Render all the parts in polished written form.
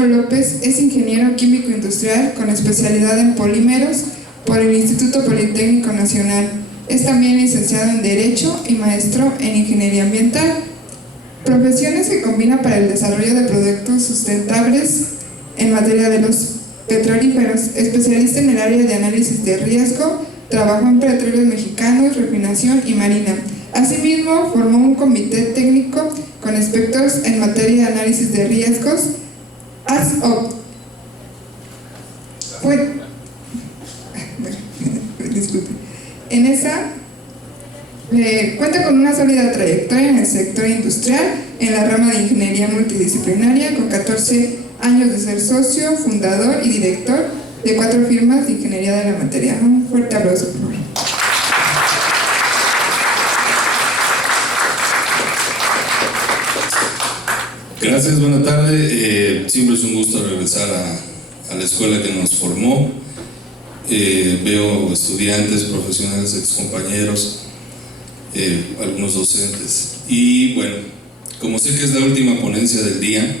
Maximiliano López es ingeniero químico industrial con especialidad en polímeros por el Instituto Politécnico Nacional. Es también licenciado en Derecho y maestro en Ingeniería Ambiental. Profesiones que combina para el desarrollo de productos sustentables en materia de los petrolíferos. Especialista en el área de análisis de riesgo, trabajó en Petróleos Mexicanos, refinación y marina. Asimismo, formó un comité técnico con expertos en materia de análisis de riesgos, ASOP. Disculpe. En esa cuenta con una sólida trayectoria en el sector industrial, en la rama de ingeniería multidisciplinaria, con 14 años de ser socio, fundador y director de 4 firmas de ingeniería de la materia. Un fuerte aplauso, por favor. Gracias, buena tarde. Siempre es un gusto regresar a la escuela que nos formó. Veo estudiantes, profesionales, excompañeros, algunos docentes. Y bueno, como sé que es la última ponencia del día,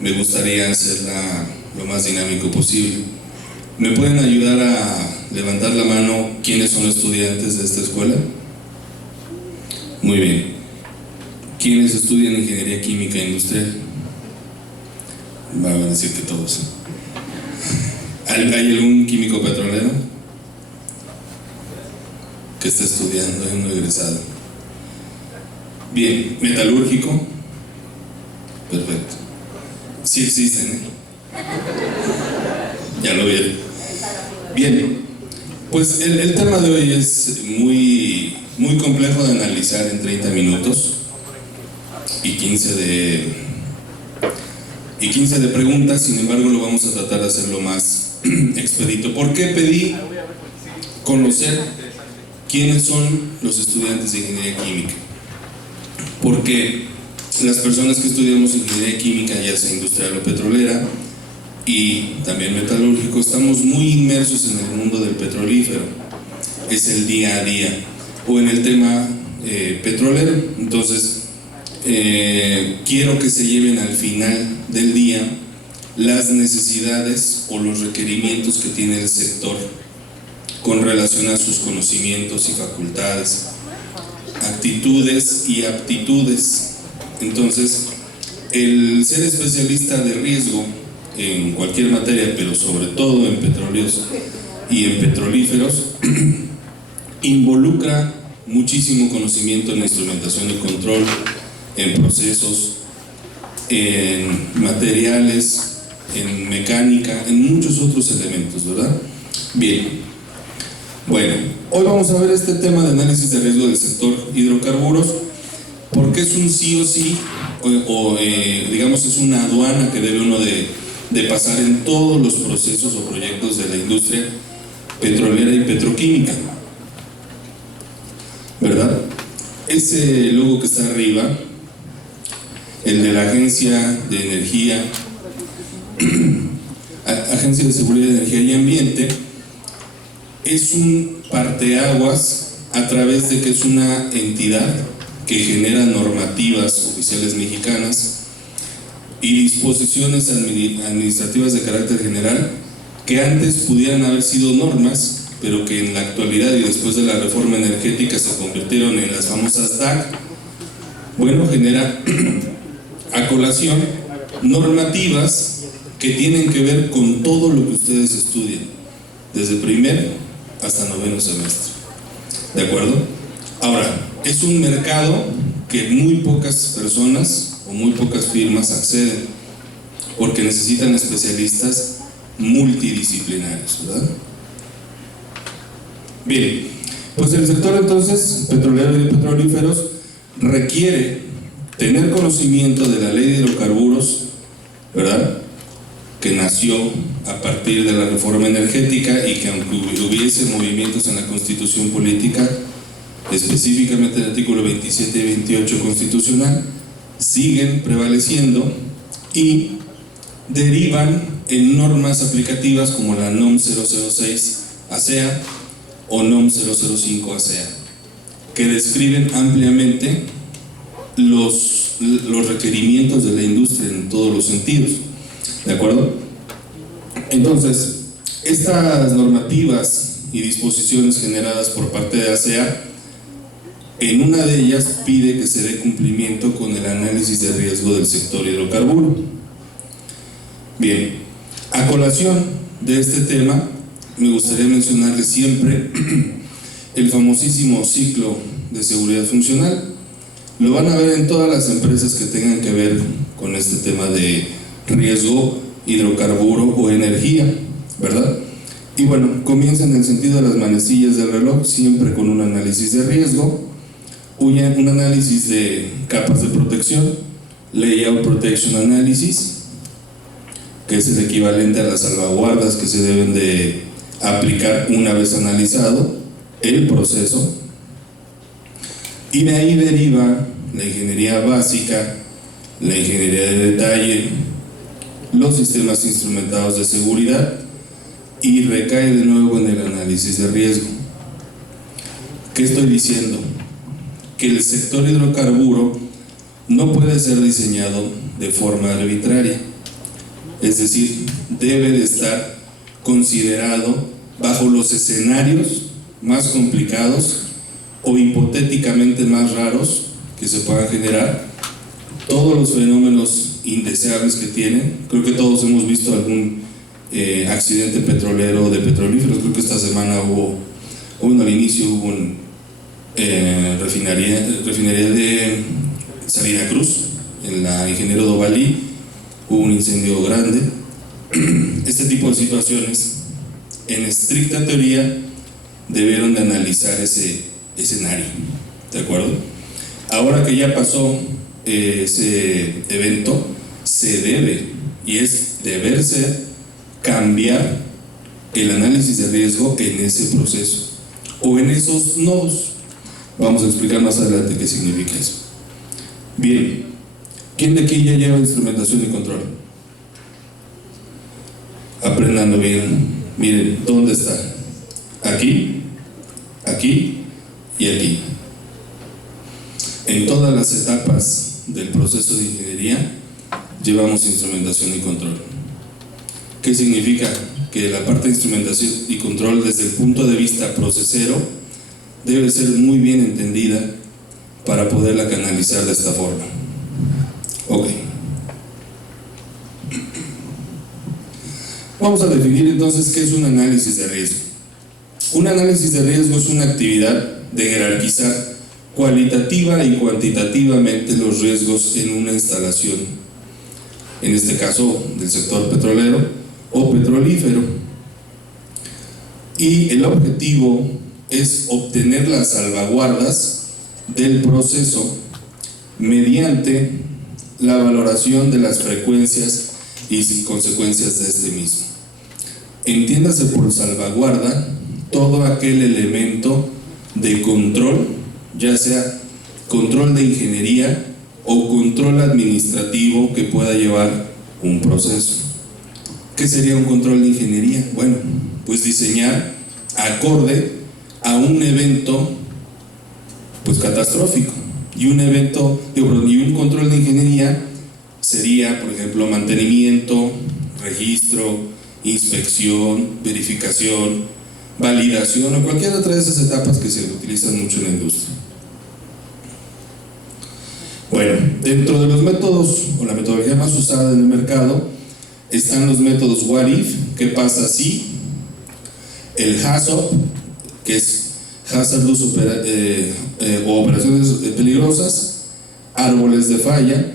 me gustaría hacerla lo más dinámico posible. ¿Me pueden ayudar a levantar la mano quiénes son los estudiantes de esta escuela? Muy bien. ¿Quiénes estudian ingeniería química industrial? Van a decir que todos. ¿Hay algún químico petrolero que está estudiando, no egresado? Bien, metalúrgico. Perfecto. Sí existen, ¿eh? Ya lo vieron. Bien, pues el tema de hoy es muy complejo de analizar en 30 minutos y 15 de preguntas. Sin embargo, lo vamos a tratar de hacerlo más expedito. ¿Por qué pedí conocer quiénes son los estudiantes de ingeniería química? Porque las personas que estudiamos ingeniería química, ya sea industrial o petrolera y también metalúrgico, estamos muy inmersos en el mundo del petrolífero. Es el día a día, o en el tema petrolero. Entonces quiero que se lleven al final del día las necesidades o los requerimientos que tiene el sector con relación a sus conocimientos y facultades, actitudes y aptitudes. Entonces, el ser especialista de riesgo en cualquier materia, pero sobre todo en petróleos y en petrolíferos, involucra muchísimo conocimiento en instrumentación de control, en procesos, en materiales, en mecánica, en muchos otros elementos, ¿verdad? Bien, bueno, hoy vamos a ver este tema de análisis de riesgo del sector hidrocarburos, porque es un sí o sí, digamos es una aduana que debe uno de pasar en todos los procesos o proyectos de la industria petrolera y petroquímica, ¿verdad? Ese logo que está arriba, el de la Agencia de Energía, Agencia de Seguridad de Energía y Ambiente, es un parteaguas a través de que es una entidad que genera normativas oficiales mexicanas y disposiciones administrativas de carácter general que antes pudieran haber sido normas, pero que en la actualidad y después de la reforma energética se convirtieron en las famosas DAC. Bueno, genera a colación normativas que tienen que ver con todo lo que ustedes estudian, desde primer hasta noveno semestre. ¿De acuerdo? Ahora, es un mercado que muy pocas personas o muy pocas firmas acceden, porque necesitan especialistas multidisciplinarios, ¿verdad? Bien, pues el sector entonces petrolero y de petrolíferos requiere tener conocimiento de la ley de hidrocarburos, ¿verdad?, que nació a partir de la reforma energética y que aunque hubiese movimientos en la constitución política, específicamente el artículo 27 y 28 constitucional, siguen prevaleciendo y derivan en normas aplicativas como la NOM 006 ASEA o NOM 005 ASEA, que describen ampliamente los requerimientos de la industria en todos los sentidos. ¿De acuerdo? Entonces, estas normativas y disposiciones generadas por parte de ASEA, en una de ellas pide que se dé cumplimiento con el análisis de riesgo del sector hidrocarburo. Bien, a colación de este tema, me gustaría mencionarles siempre el famosísimo ciclo de seguridad funcional. Lo van a ver en todas las empresas que tengan que ver con este tema de riesgo, hidrocarburo o energía, ¿verdad? Y bueno, comienza en el sentido de las manecillas del reloj, siempre con un análisis de riesgo, un análisis de capas de protección, Layout Protection Analysis, que es el equivalente a las salvaguardas que se deben de aplicar una vez analizado el proceso, y de ahí deriva la ingeniería básica, la ingeniería de detalle, los sistemas instrumentados de seguridad, y recae de nuevo en el análisis de riesgo. ¿Qué estoy diciendo? Que el sector hidrocarburo no puede ser diseñado de forma arbitraria, es decir, debe de estar considerado bajo los escenarios más complicados o hipotéticamente más raros que se puedan generar, todos los fenómenos indeseables que tienen. Creo que todos hemos visto algún accidente petrolero de petrolíferos. Creo que esta semana al inicio hubo refinería de Salina Cruz, en la Ingeniero Dovalí, hubo un incendio grande. Este tipo de situaciones, en estricta teoría, debieron de analizar ese escenario, ¿de acuerdo? Ahora que ya pasó ese evento, se debe, y es deber ser, cambiar el análisis de riesgo en ese proceso o en esos nodos. Vamos a explicar más adelante qué significa eso. Bien, ¿quién de aquí ya lleva instrumentación y control? Aprendando bien. Miren, ¿dónde está? Aquí, aquí y aquí. En todas las etapas del proceso de ingeniería llevamos instrumentación y control. ¿Qué significa? Que la parte de instrumentación y control, desde el punto de vista procesero, debe ser muy bien entendida para poderla canalizar de esta forma. Ok. Vamos a definir entonces qué es un análisis de riesgo. Un análisis de riesgo es una actividad de jerarquizar cualitativa y cuantitativamente los riesgos en una instalación, en este caso del sector petrolero o petrolífero, y el objetivo es obtener las salvaguardas del proceso mediante la valoración de las frecuencias y consecuencias de este mismo. Entiéndase por salvaguarda todo aquel elemento de control, ya sea control de ingeniería o control administrativo que pueda llevar un proceso. ¿Qué sería un control de ingeniería? Bueno, pues diseñar acorde a un evento pues catastrófico, y un control de ingeniería sería, por ejemplo, mantenimiento, registro, inspección, verificación, validación o cualquier otra de esas etapas que se utilizan mucho en la industria. Bueno, dentro de los métodos o la metodología más usada en el mercado están los métodos What If, ¿qué pasa si? El HAZOP, que es Hazardous o operaciones peligrosas, árboles de falla,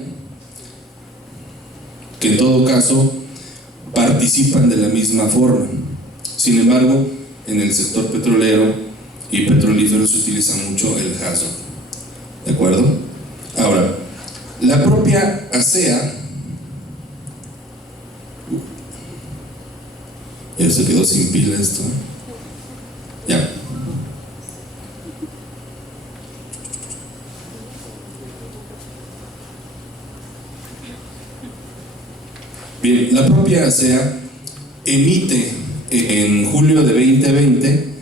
que en todo caso participan de la misma forma. Sin embargo, en el sector petrolero y petrolífero se utiliza mucho el HAZOP, ¿de acuerdo? Ahora, la propia ASEA, ya se quedó sin pila esto, ya. Bien, la propia ASEA emite en julio de 2020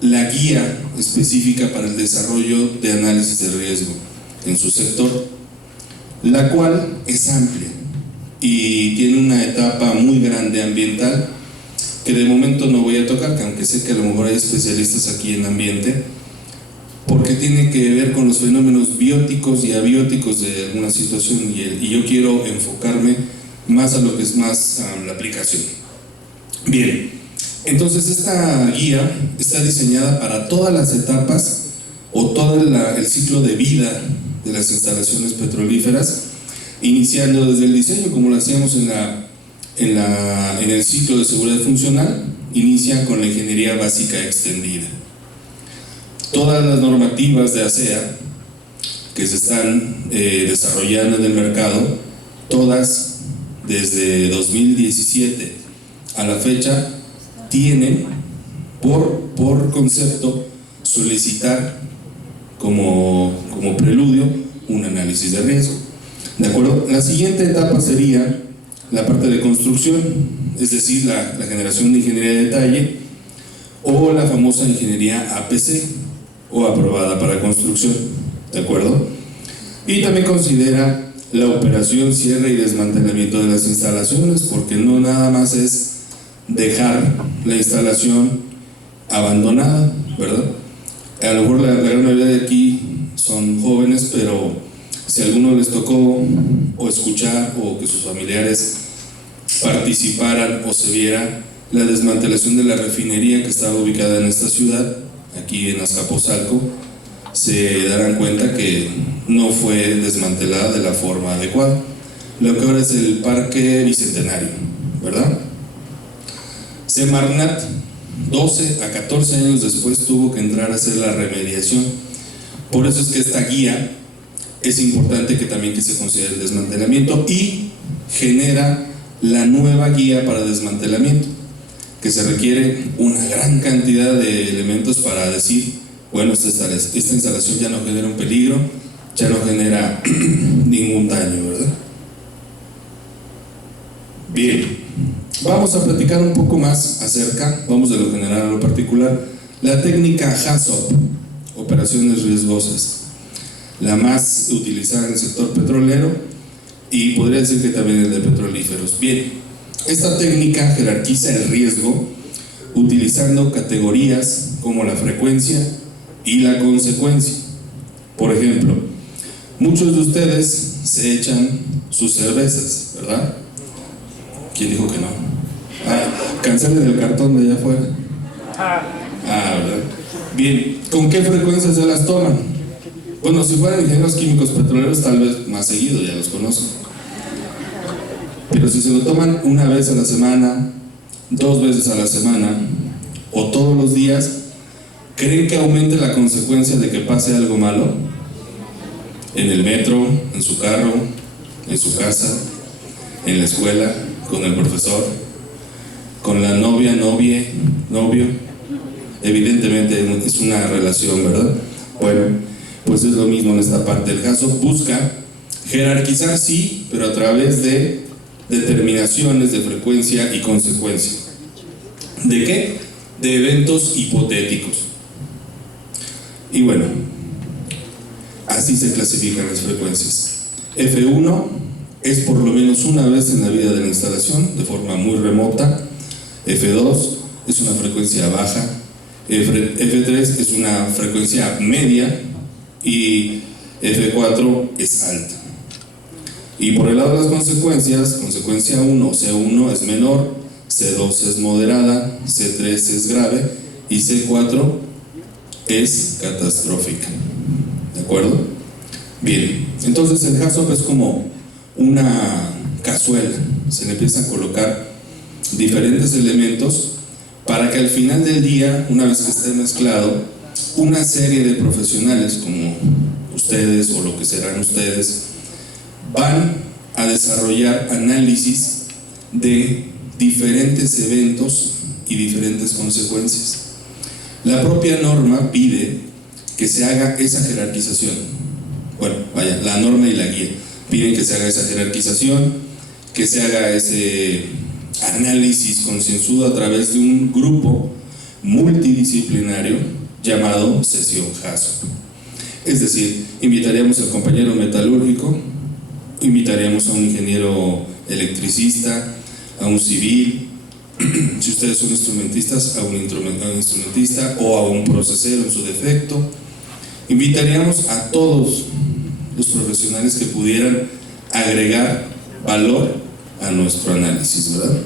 la guía específica para el desarrollo de análisis de riesgo en su sector, la cual es amplia. y tiene una etapa muy grande ambiental que de momento no voy a tocar, que aunque sé que a lo mejor hay especialistas aquí en ambiente, porque tiene que ver con los fenómenos bióticos y abióticos de alguna situación, y yo quiero enfocarme más a lo que es más la aplicación. Bien, entonces esta guía está diseñada para todas las etapas o todo el ciclo de vida de las instalaciones petrolíferas, iniciando desde el diseño, como lo hacíamos en el ciclo de seguridad funcional, inicia con la ingeniería básica extendida. Todas las normativas de ASEA que se están desarrollando en el mercado, todas desde 2017 a la fecha, tienen por concepto solicitar como preludio un análisis de riesgo. ¿De acuerdo? La siguiente etapa sería la parte de construcción, es decir, la generación de ingeniería de detalle o la famosa ingeniería APC o aprobada para construcción. ¿De acuerdo? Y también considera la operación, cierre y desmantelamiento de las instalaciones, porque no nada más es dejar la instalación abandonada, ¿verdad? A lo mejor la gran mayoría de aquí son jóvenes, pero si a alguno les tocó o escuchar o que sus familiares participaran o se viera la desmantelación de la refinería que estaba ubicada en esta ciudad, aquí en Azcapotzalco, se darán cuenta que no fue desmantelada de la forma adecuada. Lo que ahora es el Parque Bicentenario, ¿verdad? Semarnat, 12 a 14 años después, tuvo que entrar a hacer la remediación. Por eso es que esta guía es importante que también que se considere el desmantelamiento, y genera la nueva guía para desmantelamiento, que se requiere una gran cantidad de elementos para decir, bueno, esta instalación ya no genera un peligro, ya no genera ningún daño, ¿verdad? Bien, vamos a platicar un poco más acerca, vamos de lo general a lo particular, la técnica HAZOP, operaciones riesgosas, la más utilizada en el sector petrolero y podría decir que también el de petrolíferos. Bien, esta técnica jerarquiza el riesgo utilizando categorías como la frecuencia y la consecuencia. Por ejemplo, muchos de ustedes se echan sus cervezas, ¿verdad? ¿Quién dijo que no? Cancelen el cartón de allá afuera. ¿Verdad? Bien, ¿con qué frecuencia se las toman? Bueno, si fueran ingenieros químicos petroleros, tal vez más seguido, ya los conozco. Pero si se lo toman una vez a la semana, 2 veces a la semana o todos los días, ¿creen que aumente la consecuencia de que pase algo malo? En el metro, en su carro, en su casa, en la escuela, con el profesor, con la novia, novio. Evidentemente es una relación, ¿verdad? Bueno, pues es lo mismo en esta parte. El caso busca jerarquizar, sí, pero a través de determinaciones de frecuencia y consecuencia. ¿De qué? De eventos hipotéticos. Y bueno, así se clasifican las frecuencias. F1 es por lo menos una vez en la vida de la instalación, de forma muy remota. F2 es una frecuencia baja. F3 es una frecuencia media. Y F4 es alta. Y por el lado de las consecuencias, consecuencia 1, C1 es menor, C2 es moderada, C3 es grave y C4 es catastrófica. ¿De acuerdo? Bien, entonces el HAZOP es como una cazuela, se le empiezan a colocar diferentes elementos para que al final del día, una vez que esté mezclado, una serie de profesionales como ustedes o lo que serán ustedes van a desarrollar análisis de diferentes eventos y diferentes consecuencias. La propia norma pide que se haga esa jerarquización. Bueno, vaya, la norma y la guía piden que se haga esa jerarquización, que se haga ese análisis concienzudo a través de un grupo multidisciplinario llamado sesión HAZOP. Es decir, invitaríamos al compañero metalúrgico, invitaríamos a un ingeniero electricista, a un civil, si ustedes son instrumentistas, a un instrumentista o a un procesero en su defecto. Invitaríamos a todos los profesionales que pudieran agregar valor a nuestro análisis, ¿verdad?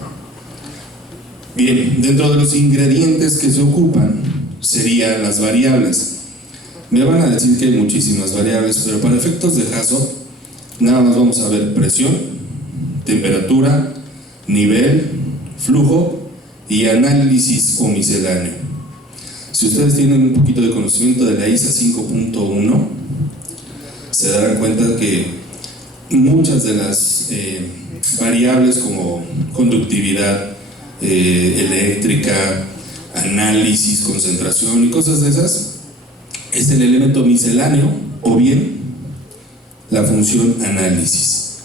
Bien, dentro de los ingredientes que se ocupan serían las variables. Me van a decir que hay muchísimas variables, pero para efectos de Hassott nada más vamos a ver presión, temperatura, nivel, flujo y análisis o misceláneo. Si ustedes tienen un poquito de conocimiento de la ISA 5.1, se darán cuenta que muchas de las variables como conductividad eléctrica, análisis, concentración y cosas de esas, es el elemento misceláneo o bien la función análisis.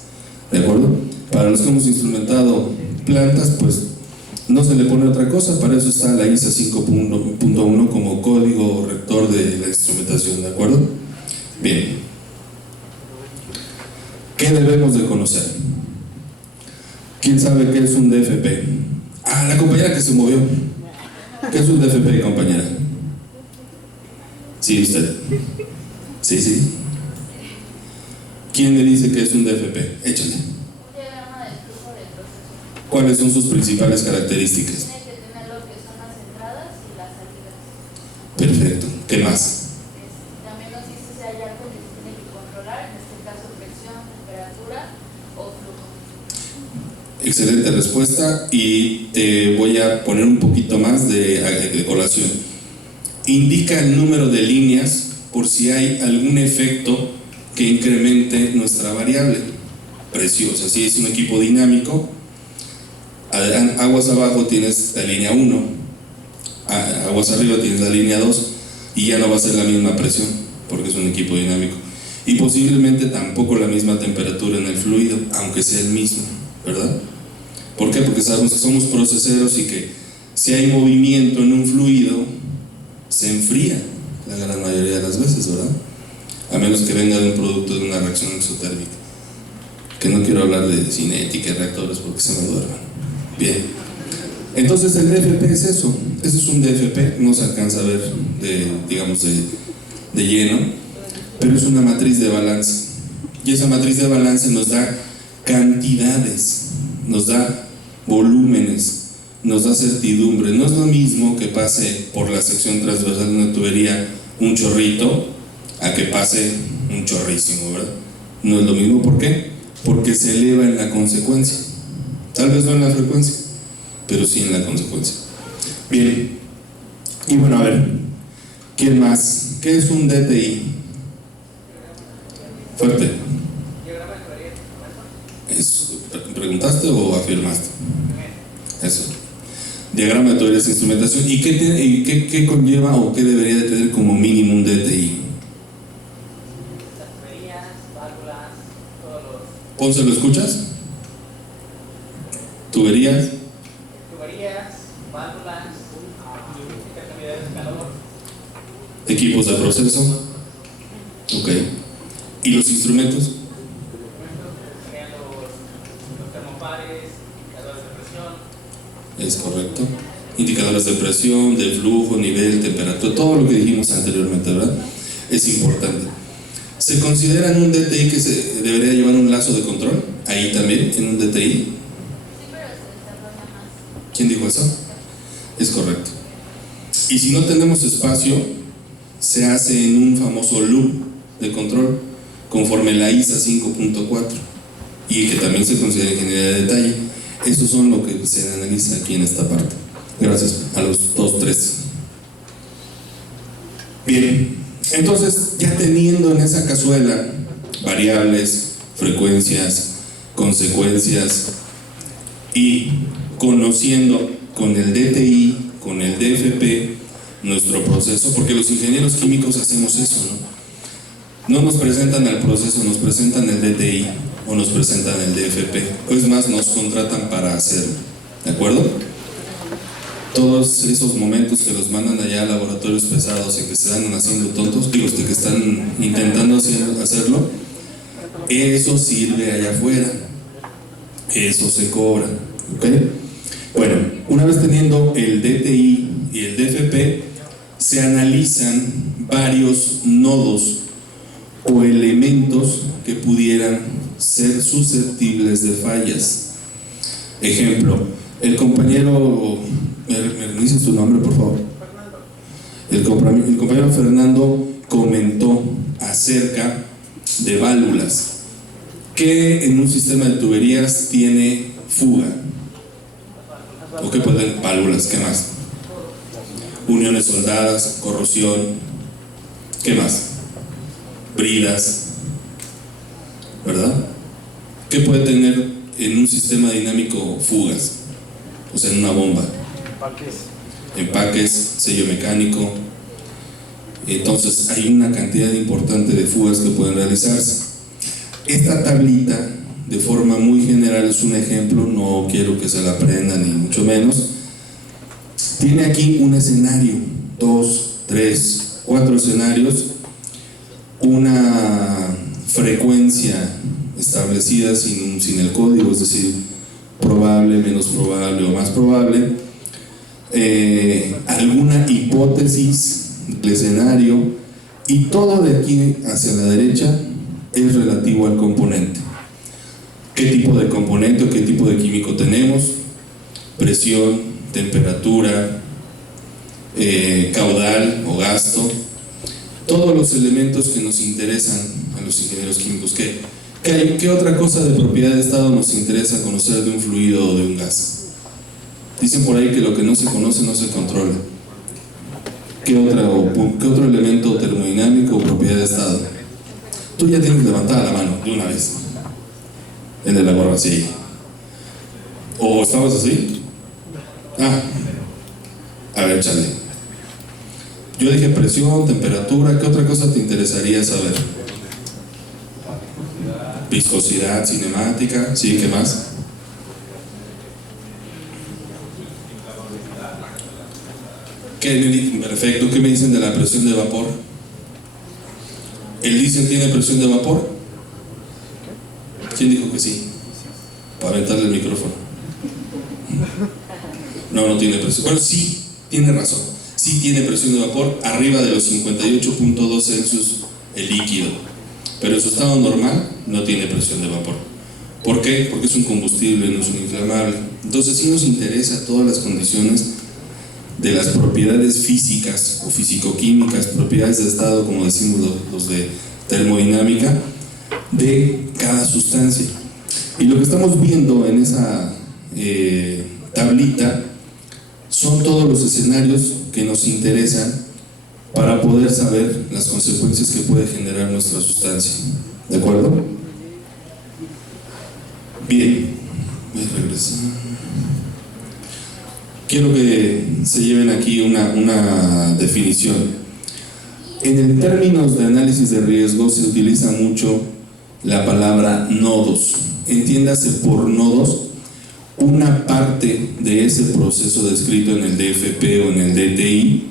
¿De acuerdo? Para los que hemos instrumentado plantas, pues no se le pone otra cosa, para eso está la ISA 5.1 como código rector de la instrumentación. ¿De acuerdo? Bien. ¿Qué debemos de conocer? ¿Quién sabe qué es un DFP? Ah, la compañera que se movió. ¿Qué es un DFP, compañera? Sí, usted. Sí, sí. ¿Quién le dice que es un DFP? Échale. ¿Cuáles son sus principales características? Tiene que tener lo que son las entradas y las salidas. Perfecto. ¿Qué más? También nos dice si hay algo que se tiene que controlar, en este caso presión, temperatura o flujo. Excelente respuesta, y te voy a poner un poquito más de colación. Indica el número de líneas por si hay algún efecto que incremente nuestra variable presión. O sea, si es un equipo dinámico, aguas abajo tienes la línea 1, aguas arriba tienes la línea 2, y ya no va a ser la misma presión porque es un equipo dinámico, y posiblemente tampoco la misma temperatura en el fluido, aunque sea el mismo, ¿verdad? ¿Por qué? Porque sabemos que somos proceseros y que si hay movimiento en un fluido se enfría la gran mayoría de las veces, ¿verdad? A menos que venga de un producto de una reacción exotérmica, que no quiero hablar de cinética y reactores porque se me duermen. Bien, entonces el DFP es eso es un DFP, no se alcanza a ver de lleno, pero es una matriz de balance, y esa matriz de balance nos da cantidades, nos da volúmenes, nos da certidumbre. No es lo mismo que pase por la sección transversal de una tubería un chorrito a que pase un chorrísimo, ¿verdad? No es lo mismo. ¿Por qué? Porque se eleva en la consecuencia, tal vez no en la frecuencia, pero sí en la consecuencia. Bien, y bueno, a ver, ¿quién más? ¿Qué es un DTI? Fuerte. ¿Preguntaste o afirmaste? Eso. Diagrama de teorías de instrumentación. ¿Y qué conlleva o qué debería de tener como mínimo un DTI? Las tuberías, válvulas, todos los... Ponce, ¿lo escuchas? Tuberías, válvulas, intercambiadores de calor. equipos de proceso. Ok. ¿Y los instrumentos? Serían los termopares, indicadores de presión. Es correcto. Indicadores de presión, de flujo, nivel, temperatura, todo lo que dijimos anteriormente, ¿verdad? Es importante. ¿Se considera en un DTI que se debería llevar un lazo de control? Ahí también, en un DTI. Sí, pero se desarrolla más. ¿Quién dijo eso? Es correcto. Y si no tenemos espacio, se hace en un famoso loop de control, conforme la ISA 5.4, y que también se considera ingeniería de detalle. Esos son lo que se analiza aquí en esta parte. Gracias a los 2-3. Bien, entonces ya teniendo en esa cazuela variables, frecuencias, consecuencias, y conociendo con el DTI, con el DFP, nuestro proceso, porque los ingenieros químicos hacemos eso, ¿no? No nos presentan el proceso, nos presentan el DTI o nos presentan el DFP, o es más, nos contratan para hacerlo, ¿de acuerdo? Todos esos momentos que los mandan allá a laboratorios pesados y que se andan haciendo tontos, digo, que están intentando hacerlo, eso sirve allá afuera. Eso se cobra, ¿ok? Bueno, una vez teniendo el DTI y el DFP, se analizan varios nodos o elementos que pudieran ser susceptibles de fallas. Ejemplo, el compañero, ¿me dices tu nombre, por favor? El compañero Fernando comentó acerca de válvulas, que en un sistema de tuberías tiene fuga. ¿O qué pueden? Válvulas, ¿qué más? Uniones soldadas, corrosión, ¿qué más? Bridas, ¿verdad? ¿Qué puede tener en un sistema dinámico fugas? O sea, en una bomba. Empaques, sello mecánico. Entonces hay una cantidad importante de fugas que pueden realizarse. Esta tablita, de forma muy general, es un ejemplo, no quiero que se la aprendan ni mucho menos. Tiene aquí un escenario, 2, 3, 4 escenarios, una frecuencia establecida sin el código, es decir, probable, menos probable o más probable, alguna hipótesis del escenario, y todo de aquí hacia la derecha es relativo al componente. ¿Qué tipo de componente o qué tipo de químico tenemos? Presión, temperatura, caudal o gasto, todos los elementos que nos interesan a los ingenieros químicos. ¿Qué otra cosa de propiedad de estado nos interesa conocer de un fluido o de un gas? Dicen por ahí que lo que no se conoce no se controla. ¿Qué otro elemento termodinámico o propiedad de estado? Tú ya tienes levantada la mano de una vez. El de la gorra, sí. ¿O estabas así? A ver, chale. Yo dije presión, temperatura, ¿qué otra cosa te interesaría saber? Viscosidad, cinemática, ¿sí? ¿Qué más? Perfecto, ¿qué me dicen de la presión de vapor? ¿El diésel tiene presión de vapor? ¿Quién dijo que sí? Para aventarle el micrófono. No tiene presión. Bueno, sí, tiene razón. Sí tiene presión de vapor arriba de los 58.2 Celsius el líquido. Pero en su estado normal no tiene presión de vapor. ¿Por qué? Porque es un combustible, no es un inflamable. Entonces sí nos interesa todas las condiciones de las propiedades físicas o fisicoquímicas, propiedades de estado, como decimos los de termodinámica, de cada sustancia. Y lo que estamos viendo en esa tablita son todos los escenarios que nos interesan para poder saber las consecuencias que puede generar nuestra sustancia. ¿De acuerdo? Bien, voy a regresar. Quiero que se lleven aquí una definición. En términos de análisis de riesgo se utiliza mucho la palabra nodos. Entiéndase por nodos una parte de ese proceso descrito en el DFP o en el DTI,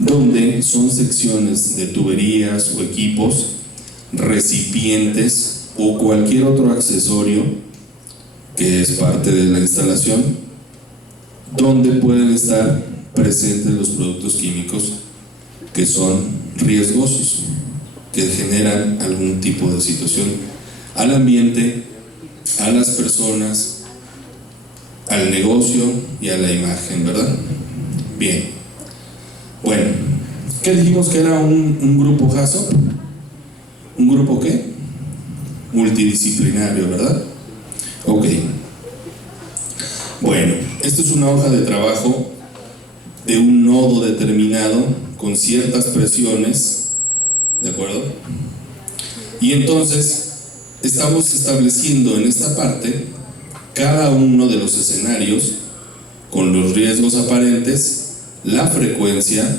donde son secciones de tuberías o equipos, recipientes o cualquier otro accesorio que es parte de la instalación, donde pueden estar presentes los productos químicos que son riesgosos, que generan algún tipo de situación al ambiente, a las personas, al negocio y a la imagen, ¿verdad? Bien. Bueno, ¿qué dijimos que era un grupo HACCP? ¿Un grupo qué? Multidisciplinario, ¿verdad? Ok. Bueno, esta es una hoja de trabajo de un nodo determinado con ciertas presiones, ¿de acuerdo? Y entonces estamos estableciendo en esta parte cada uno de los escenarios con los riesgos aparentes, la frecuencia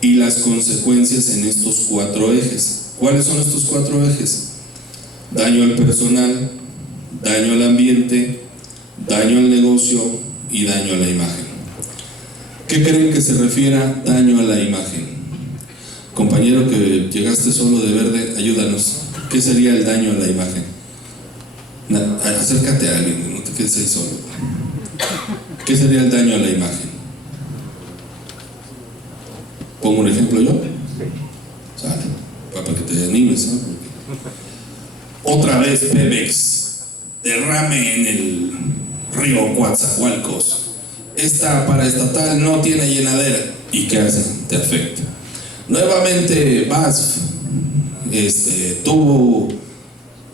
y las consecuencias en estos 4 ejes. ¿Cuáles son estos 4 ejes? Daño al personal, daño al ambiente, daño al negocio y daño a la imagen. ¿Qué creen que se refiera daño a la imagen? Compañero que llegaste solo de verde, ayúdanos. ¿Qué sería el daño a la imagen? Acércate a alguien, no te quedes ahí solo. ¿Qué sería el daño a la imagen? ¿Pongo un ejemplo yo? Sale, para que te animes, ¿no? Otra vez Pemex, derrame en el río Coatzacoalcos. Esta paraestatal no tiene llenadera. ¿Y qué hace? Te afecta. Nuevamente BASF tuvo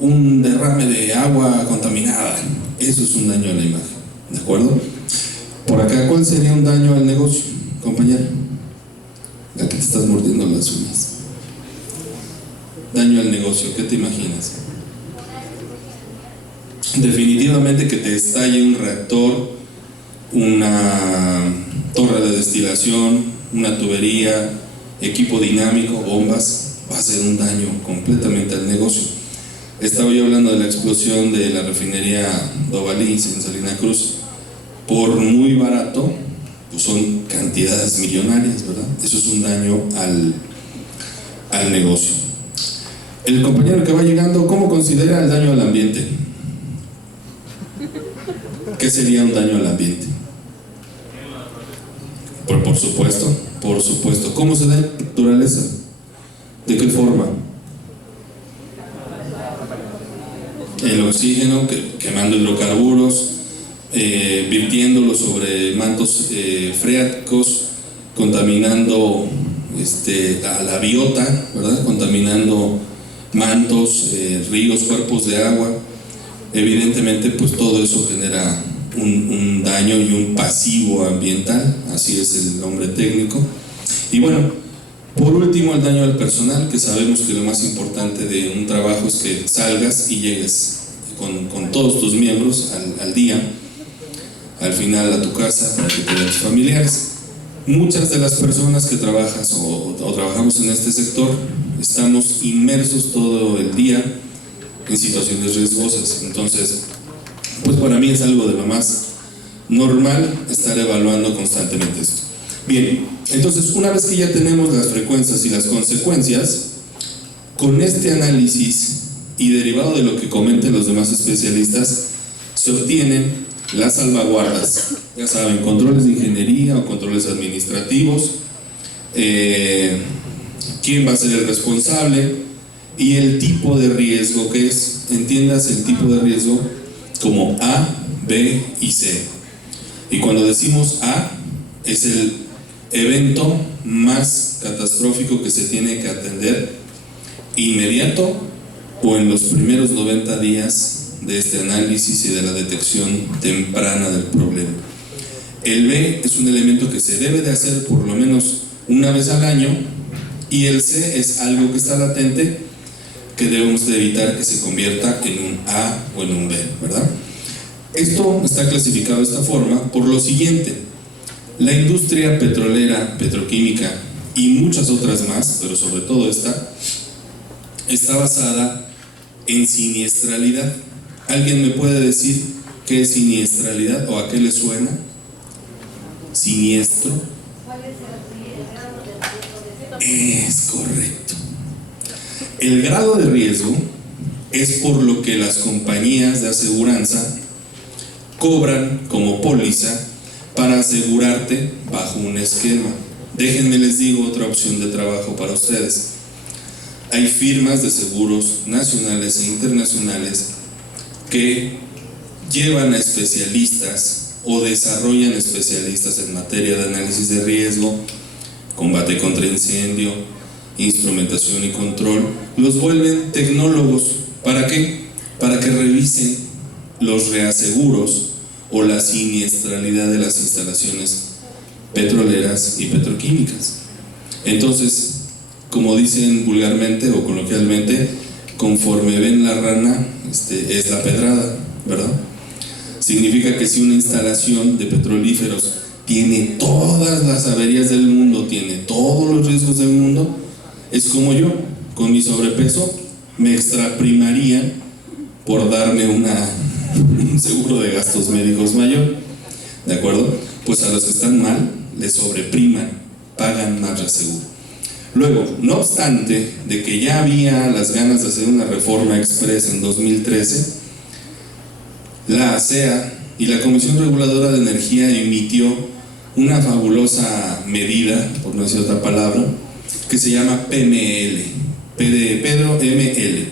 un derrame de agua contaminada. Eso es un daño a la imagen, ¿de acuerdo? Por acá, ¿cuál sería un daño al negocio, compañero? La que te estás mordiendo las uñas. Daño al negocio, ¿qué te imaginas? Definitivamente que te estalle un reactor, una torre de destilación, una tubería, equipo dinámico, bombas, va a ser un daño completamente al negocio. Estaba yo hablando de la explosión de la refinería Dovalins en Salina Cruz. Por muy barato, pues son cantidades millonarias, ¿verdad? Eso es un daño al negocio. El compañero que va llegando, ¿cómo considera el daño al ambiente? ¿Qué sería un daño al ambiente? Por supuesto. ¿Cómo se da en la naturaleza? ¿De qué forma? El oxígeno, quemando hidrocarburos, virtiéndolo sobre mantos freáticos, contaminando a la biota, ¿verdad? Contaminando mantos, ríos, cuerpos de agua. Evidentemente, pues todo eso genera un daño y un pasivo ambiental, así es el nombre técnico. Y bueno, por último, el daño al personal, que sabemos que lo más importante de un trabajo es que salgas y llegues con todos tus miembros al día, al final a tu casa, para que te vean tus familiares. Muchas de las personas que trabajas o trabajamos en este sector estamos inmersos todo el día en situaciones riesgosas. Entonces, pues para mí es algo de lo más normal estar evaluando constantemente esto. Bien, entonces una vez que ya tenemos las frecuencias y las consecuencias, con este análisis y derivado de lo que comenten los demás especialistas, se obtienen las salvaguardas. Ya saben, controles de ingeniería o controles administrativos, quién va a ser el responsable y el tipo de riesgo que es. Entiendas el tipo de riesgo como A, B y C. Y cuando decimos A, es el evento más catastrófico que se tiene que atender inmediato o en los primeros 90 días de este análisis y de la detección temprana del problema. El B es un elemento que se debe de hacer por lo menos una vez al año, y el C es algo que está latente, que debemos de evitar que se convierta en un A o en un B, ¿verdad? Esto está clasificado de esta forma por lo siguiente: la industria petrolera, petroquímica y muchas otras más, pero sobre todo esta, está basada en siniestralidad. ¿Alguien me puede decir qué es siniestralidad o a qué le suena? Siniestro. ¿Cuál es el grado de riesgo de Es correcto. El grado de riesgo es por lo que las compañías de aseguranza cobran como póliza para asegurarte bajo un esquema. Déjenme les digo otra opción de trabajo para ustedes. Hay firmas de seguros nacionales e internacionales que llevan a especialistas o desarrollan especialistas en materia de análisis de riesgo, combate contra incendio, instrumentación y control. Los vuelven tecnólogos. ¿Para qué? Para que revisen los reaseguros o la siniestralidad de las instalaciones petroleras y petroquímicas. Entonces, como dicen vulgarmente o coloquialmente, conforme ven la rana, es la pedrada, ¿verdad? Significa que si una instalación de petrolíferos tiene todas las averías del mundo, tiene todos los riesgos del mundo, es como yo, con mi sobrepeso, me extraprimaría por darme un seguro de gastos médicos mayor, ¿de acuerdo? Pues a los que están mal, les sobrepriman, pagan más reaseguro. Luego, no obstante de que ya había las ganas de hacer una reforma express en 2013, La ASEA y la Comisión Reguladora de Energía emitió una fabulosa medida, por no decir otra palabra, que se llama PML, P de Pedro, ML,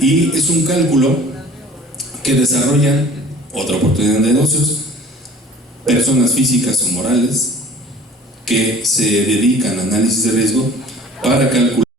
y es un cálculo que desarrollan, otra oportunidad de negocios, personas físicas o morales que se dedican a análisis de riesgo para calcular